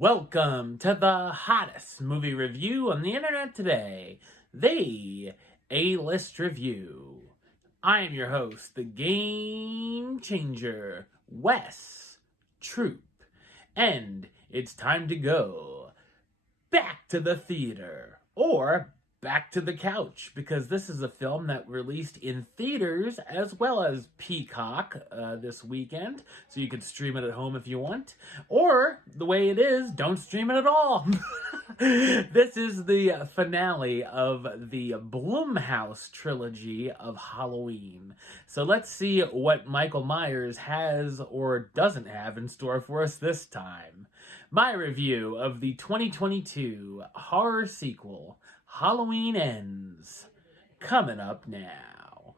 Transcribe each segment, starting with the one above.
Welcome to the hottest movie review on the internet today, the A-List Review. I am your host, the Game Changer, Wes Troop, and it's time to go back to the theater, or back to the couch, because this is a film that released in theaters as well as Peacock this weekend, so you can stream it at home if you want, or the way it is, don't stream it at all. This is the finale of the Blumhouse trilogy of Halloween. So let's see what Michael Myers has or doesn't have in store for us this time. My review of the 2022 horror sequel, Halloween Ends, coming up now.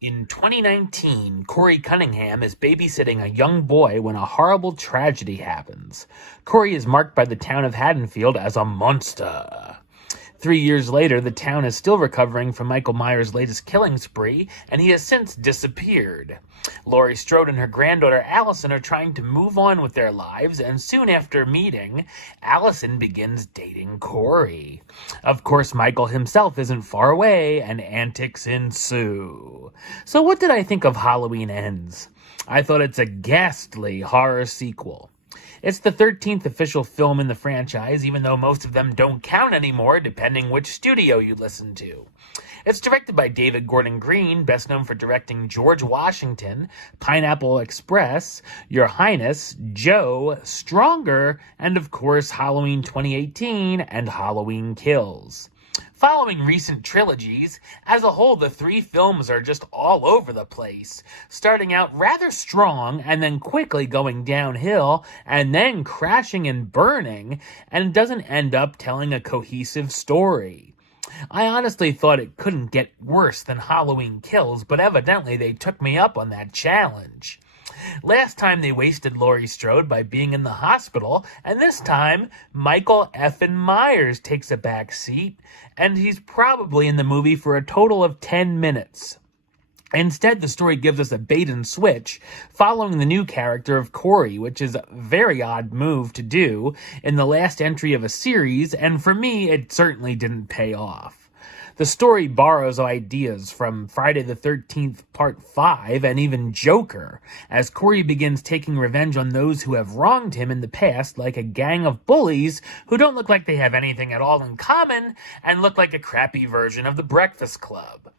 In 2019, Corey Cunningham is babysitting a young boy when a horrible tragedy happens. Corey is marked by the town of Haddonfield as a monster. 3 years later, the town is still recovering from Michael Myers' latest killing spree, and he has since disappeared. Laurie Strode and her granddaughter Allison are trying to move on with their lives, and soon after meeting, Allison begins dating Corey. Of course, Michael himself isn't far away, and antics ensue. So what did I think of Halloween Ends? I thought it's a ghastly horror sequel. It's the 13th official film in the franchise, even though most of them don't count anymore, depending which studio you listen to. It's directed by David Gordon Green, best known for directing George Washington, Pineapple Express, Your Highness, Joe, Stronger, and of course Halloween 2018 and Halloween Kills. Following recent trilogies, as a whole the three films are just all over the place, starting out rather strong and then quickly going downhill and then crashing and burning, and doesn't end up telling a cohesive story. I honestly thought it couldn't get worse than Halloween Kills, but evidently they took me up on that challenge. Last time they wasted Laurie Strode by being in the hospital, and this time Michael effing Myers takes a back seat, and he's probably in the movie for a total of 10 minutes. Instead, the story gives us a bait and switch, following the new character of Corey, which is a very odd move to do in the last entry of a series, and for me, it certainly didn't pay off. The story borrows ideas from Friday the 13th Part 5 and even Joker, as Corey begins taking revenge on those who have wronged him in the past, like a gang of bullies who don't look like they have anything at all in common and look like a crappy version of the Breakfast Club.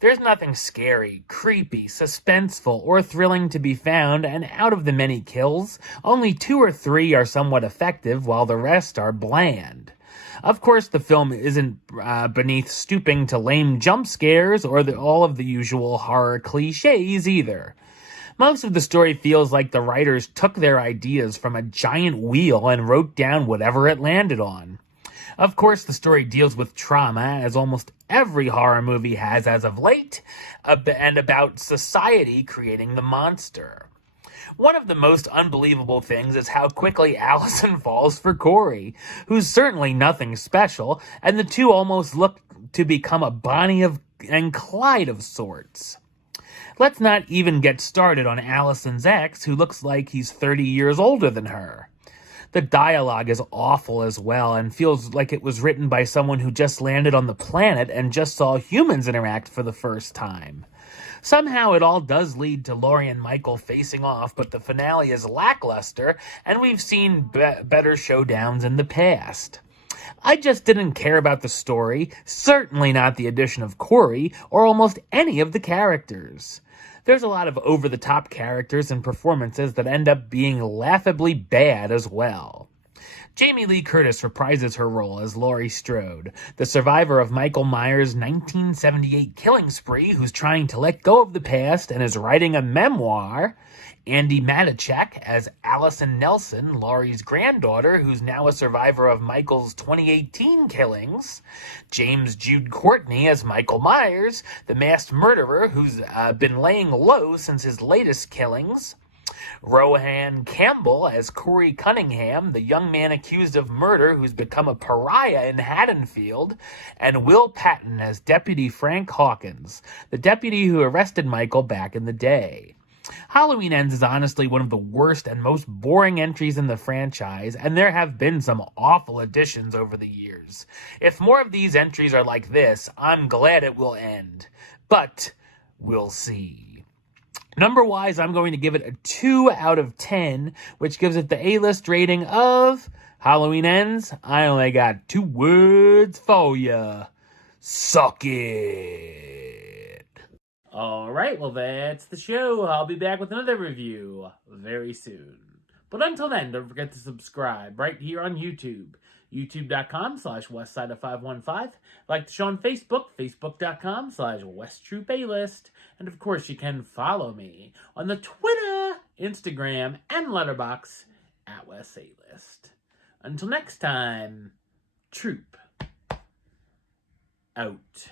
There's nothing scary, creepy, suspenseful, or thrilling to be found, and out of the many kills, only 2 or 3 are somewhat effective, while the rest are bland. Of course, the film isn't beneath stooping to lame jump scares or all of the usual horror cliches either. Most of the story feels like the writers took their ideas from a giant wheel and wrote down whatever it landed on. Of course, the story deals with trauma, as almost every horror movie has as of late, and about society creating the monster. One of the most unbelievable things is how quickly Allison falls for Corey, who's certainly nothing special, and the two almost look to become a Bonnie and Clyde of sorts. Let's not even get started on Allison's ex, who looks like he's 30 years older than her. The dialogue is awful as well, and feels like it was written by someone who just landed on the planet and just saw humans interact for the first time. Somehow it all does lead to Laurie and Michael facing off, but the finale is lackluster, and we've seen better showdowns in the past. I just didn't care about the story, certainly not the addition of Corey, or almost any of the characters. There's a lot of over-the-top characters and performances that end up being laughably bad as well. Jamie Lee Curtis reprises her role as Laurie Strode, the survivor of Michael Myers' 1978 killing spree who's trying to let go of the past and is writing a memoir. Andy Matacek as Allison Nelson, Laurie's granddaughter, who's now a survivor of Michael's 2018 killings. James Jude Courtney as Michael Myers, the masked murderer who's been laying low since his latest killings. Rohan Campbell as Corey Cunningham, the young man accused of murder who's become a pariah in Haddonfield, and Will Patton as Deputy Frank Hawkins, the deputy who arrested Michael back in the day. Halloween Ends is honestly one of the worst and most boring entries in the franchise, and there have been some awful additions over the years. If more of these entries are like this, I'm glad it will end. But we'll see. Number-wise, I'm going to give it a 2 out of 10, which gives it the A-list rating of Halloween Ends. I only got 2 words for ya. Suck it. Alright, well that's the show. I'll be back with another review very soon. But until then, don't forget to subscribe right here on YouTube. youtube.com/westside515. Like the show on Facebook, facebook.com/westtroupealist. And of course, you can follow me on the Twitter, Instagram, and Letterboxd at WesAList. Until next time, Troop out.